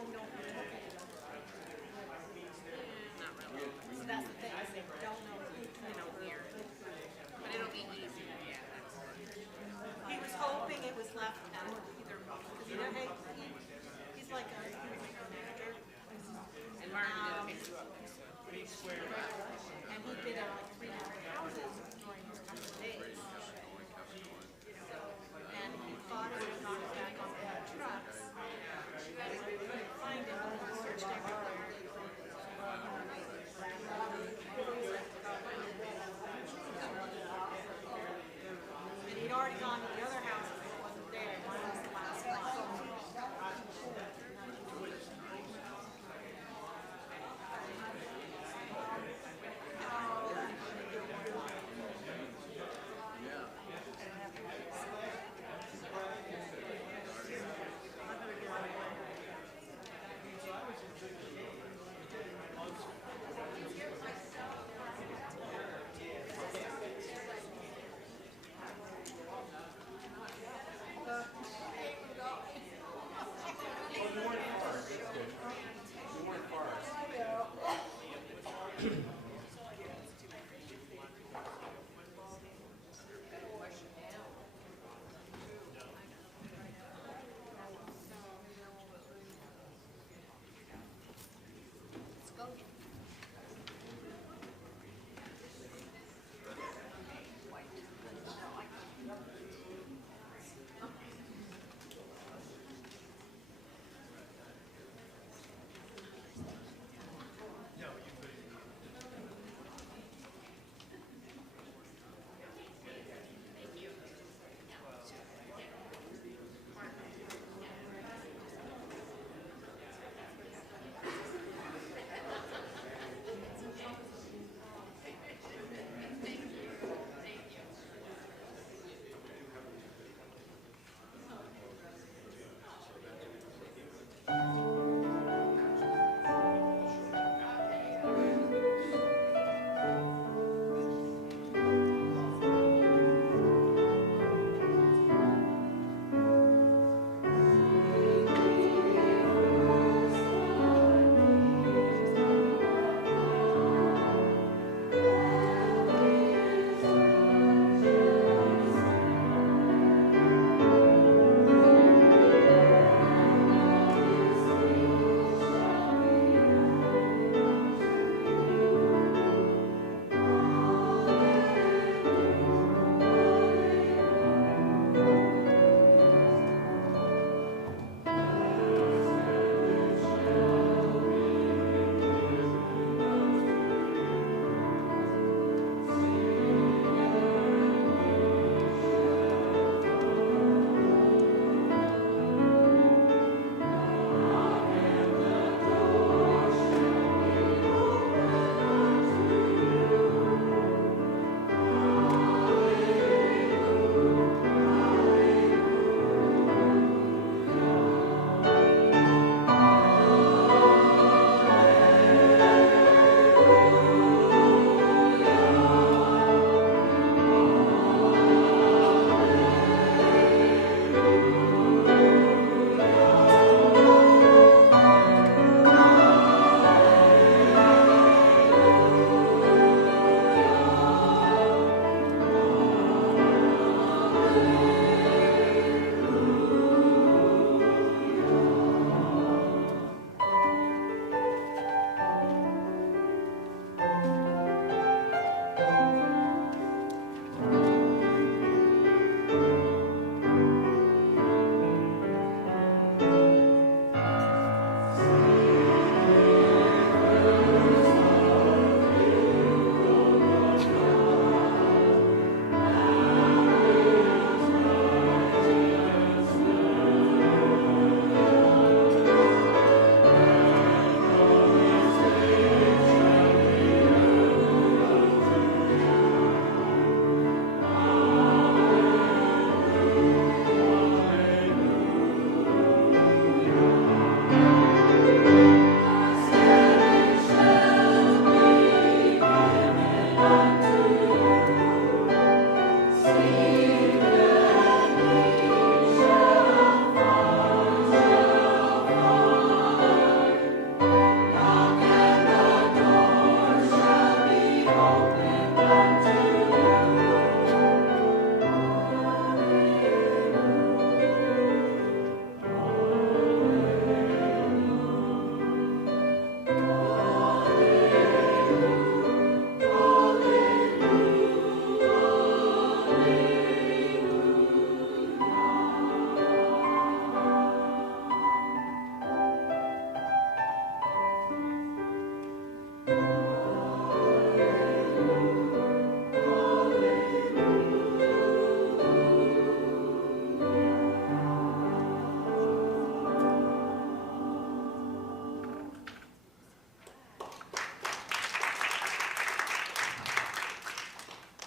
no, no, no. Not really. So that's the thing, is they don't know who, Here. But it'll be easier, yeah. He was hoping it was left at either, because he's like a manager. And Martin did a picture. And he did like 3 different houses during his couple of days. And he thought it would knock back on the trucks. He couldn't find it, but he searched everywhere. And he'd already gone to the other house and it wasn't there. One was the last one.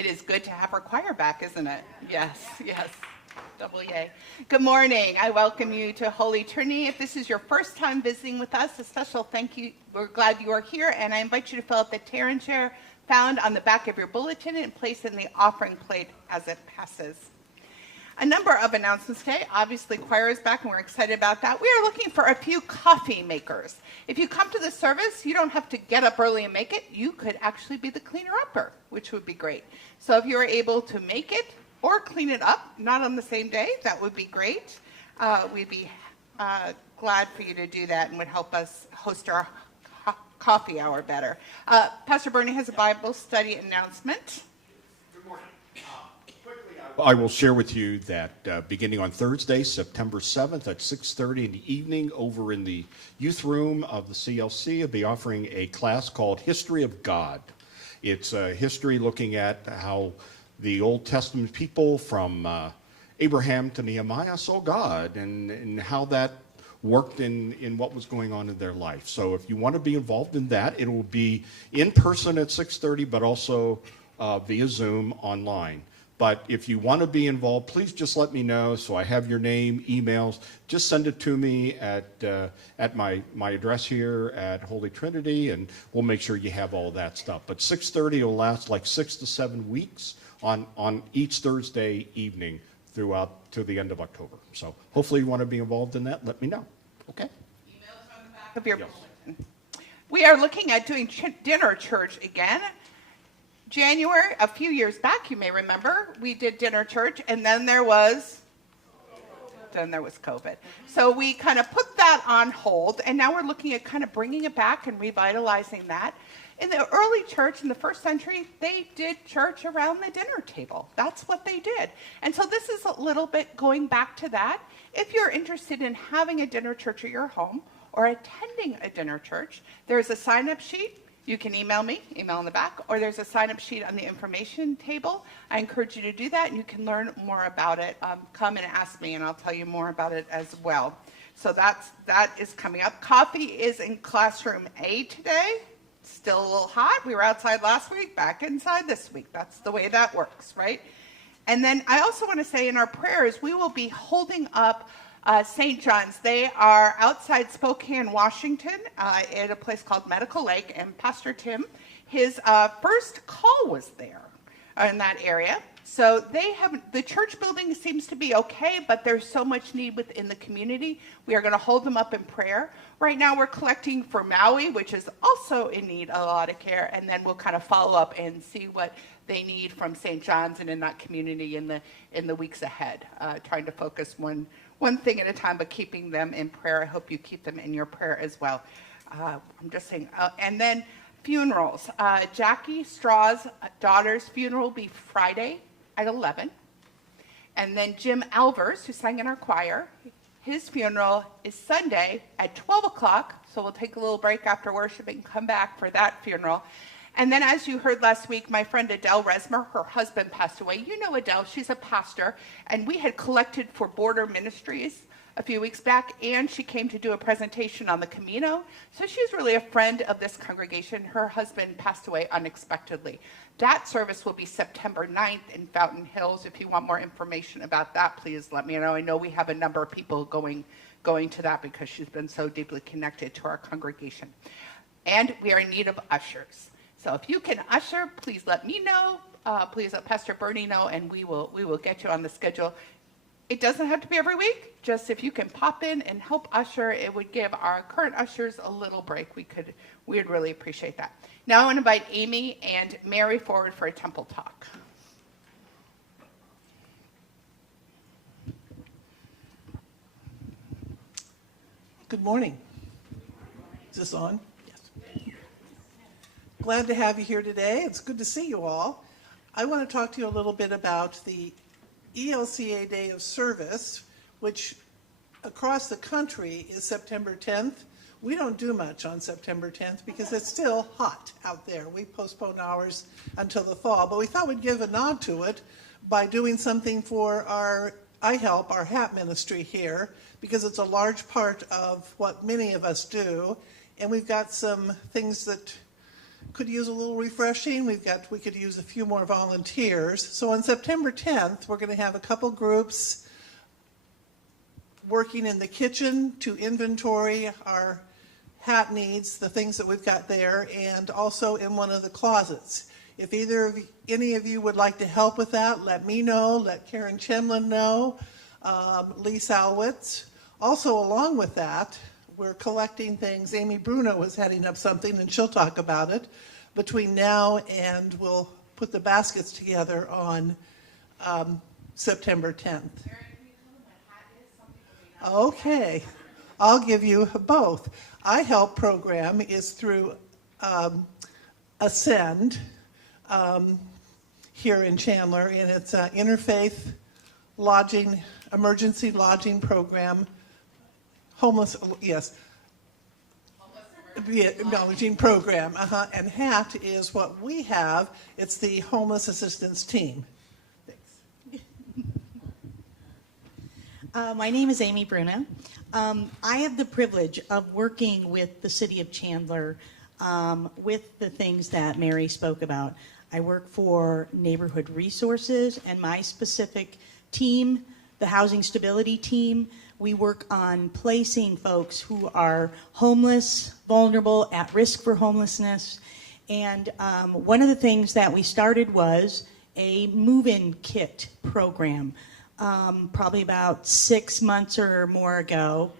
It is good to have our choir back, isn't it? Yes, yes. Double yay. Good morning. I welcome you to Holy Trinity. If this is your first time visiting with us, a special thank you. We're glad you are here, and I invite you to fill out the Taryn chair found on the back of your bulletin and place in the offering plate as it passes. A number of announcements today. Obviously, choir is back, and we're excited about that. We are looking for a few coffee makers. If you come to the service, you don't have to get up early and make it. You could actually be the cleaner-upper, which would be great. So if you're able to make it or clean it up, not on the same day, that would be great. We'd be glad for you to do that and would help us host our coffee hour better. Pastor Bernie has a Bible study announcement. Good morning. I will share with you that beginning on Thursday, September 7th at 6:30 in the evening over in the youth room of the CLC, I'll be offering a class called History of God. It's a history looking at how the Old Testament people from Abraham to Nehemiah saw God and how that worked in what was going on in their life. So if you want to be involved in that, it will be in person at 6:30, but also via Zoom online. But if you want to be involved, please just let me know so I have your name, emails. Just send it to me at my address here at Holy Trinity, and we'll make sure you have all that stuff. But 6:30 will last like 6 to 7 weeks on each Thursday evening throughout to the end of October. So hopefully you want to be involved in that. Let me know. Okay? Emails on the back of your bulletin. We are looking at doing dinner church again. January, a few years back, you may remember, we did dinner church, and then there was COVID. So we kind of put that on hold, and now we're looking at kind of bringing it back and revitalizing that. In the early church, in the first century, they did church around the dinner table. That's what they did. And so this is a little bit going back to that. If you're interested in having a dinner church at your home or attending a dinner church, there's a sign-up sheet. You can email me, email in the back, or there's a sign-up sheet on the information table. I encourage you to do that, and you can learn more about it. Come and ask me, and I'll tell you more about it as well. So that is coming up. Coffee is in classroom A today. Still a little hot. We were outside last week, back inside this week. That's the way that works, right? And then I also want to say in our prayers, we will be holding up St. John's. They are outside Spokane, Washington, at a place called Medical Lake. And Pastor Tim, his first call was there in that area. So the church building seems to be okay, but there's so much need within the community. We are going to hold them up in prayer. Right now we're collecting for Maui, which is also in need of a lot of care, and then we'll kind of follow up and see what they need from St. John's and in that community in the weeks ahead, trying to focus one thing at a time, but keeping them in prayer. I hope you keep them in your prayer as well. I'm just saying. And then funerals. Jackie Straw's daughter's funeral will be Friday at 11. And then Jim Alvers, who sang in our choir, his funeral is Sunday at 12 o'clock. So we'll take a little break after worship and come back for that funeral. And then as you heard last week, my friend Adele Resmer, her husband passed away. You know Adele, she's a pastor, and we had collected for Border Ministries a few weeks back, and she came to do a presentation on the Camino. So she's really a friend of this congregation. Her husband passed away unexpectedly. That service will be September 9th in Fountain Hills. If you want more information about that, please let me know. I know we have a number of people going to that because she's been so deeply connected to our congregation. And we are in need of ushers. So if you can usher, please let me know. Please let Pastor Bernie know, and we will get you on the schedule. It doesn't have to be every week. Just if you can pop in and help usher, it would give our current ushers a little break. We'd really appreciate that. Now I want to invite Amy and Mary forward for a temple talk. Good morning. Is this on? Yes. Glad to have you here today. It's good to see you all. I want to talk to you a little bit about the ELCA Day of Service, which across the country is September 10th. We don't do much on September 10th because it's still hot out there. We postpone ours until the fall, but we thought we'd give a nod to it by doing something for our iHelp, our HAP ministry here, because it's a large part of what many of us do, and we've got some things that could use a little refreshing. We could use a few more volunteers. So on September 10th, we're going to have a couple groups working in the kitchen to inventory our hat needs, the things that we've got there, and also in one of the closets. If any of you would like to help with that, let me know, let Karen Chemlin know, Lee Salwitz. Also, along with that, we're collecting things. Amy Bruno is heading up something, and she'll talk about it between now and we'll put the baskets together on September 10th. Okay, I'll give you both. iHelp program is through Ascend here in Chandler, and it's an interfaith lodging, emergency lodging program. Lodging program. And HAT is what we have. It's the homeless assistance team. Thanks. My name is Amy Bruno. I have the privilege of working with the city of Chandler with the things that Mary spoke about. I work for Neighborhood Resources, and my specific team, the Housing Stability Team, we work on placing folks who are homeless, vulnerable, at risk for homelessness. And one of the things that we started was a move-in kit program. Probably about 6 months or more ago,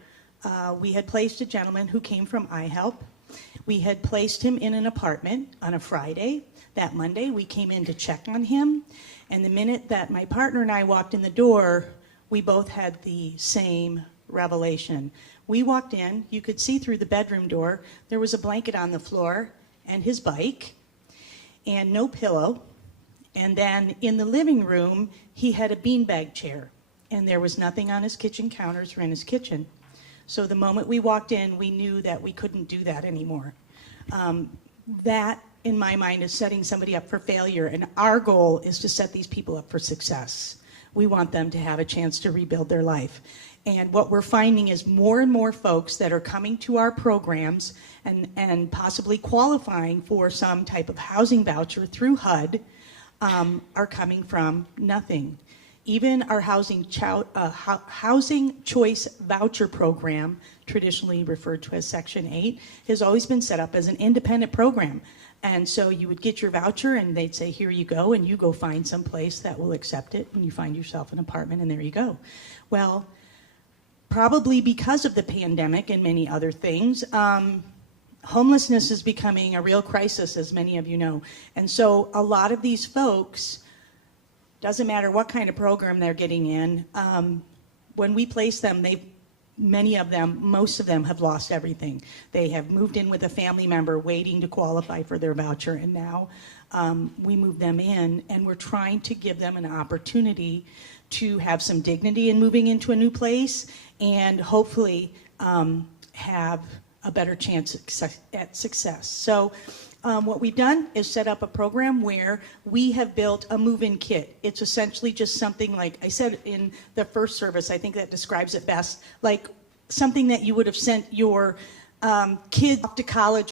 we had placed a gentleman who came from iHelp. We had placed him in an apartment on a Friday. That Monday, we came in to check on him. And the minute that my partner and I walked in the door, we both had the same revelation. We walked in, you could see through the bedroom door, there was a blanket on the floor and his bike and no pillow. And then in the living room, he had a beanbag chair and there was nothing on his kitchen counters or in his kitchen. So the moment we walked in, we knew that we couldn't do that anymore. That, in my mind, is setting somebody up for failure, and our goal is to set these people up for success. We want them to have a chance to rebuild their life. And what we're finding is more and more folks that are coming to our programs and possibly qualifying for some type of housing voucher through HUD are coming from nothing. Even our housing choice voucher program, traditionally referred to as Section 8, has always been set up as an independent program. And so you would get your voucher and they'd say, here you go, and you go find some place that will accept it, and you find yourself an apartment, and there you go. Well, probably because of the pandemic and many other things, homelessness is becoming a real crisis, as many of you know. And so a lot of these folks, doesn't matter what kind of program they're getting in, when we place them, many of them, most of them have lost everything. They have moved in with a family member waiting to qualify for their voucher, and now we move them in, and we're trying to give them an opportunity to have some dignity in moving into a new place and hopefully have a better chance at success. So what we've done is set up a program where we have built a move-in kit. It's essentially just something like I said in the first service, I think that describes it best, like something that you would have sent your kids off to college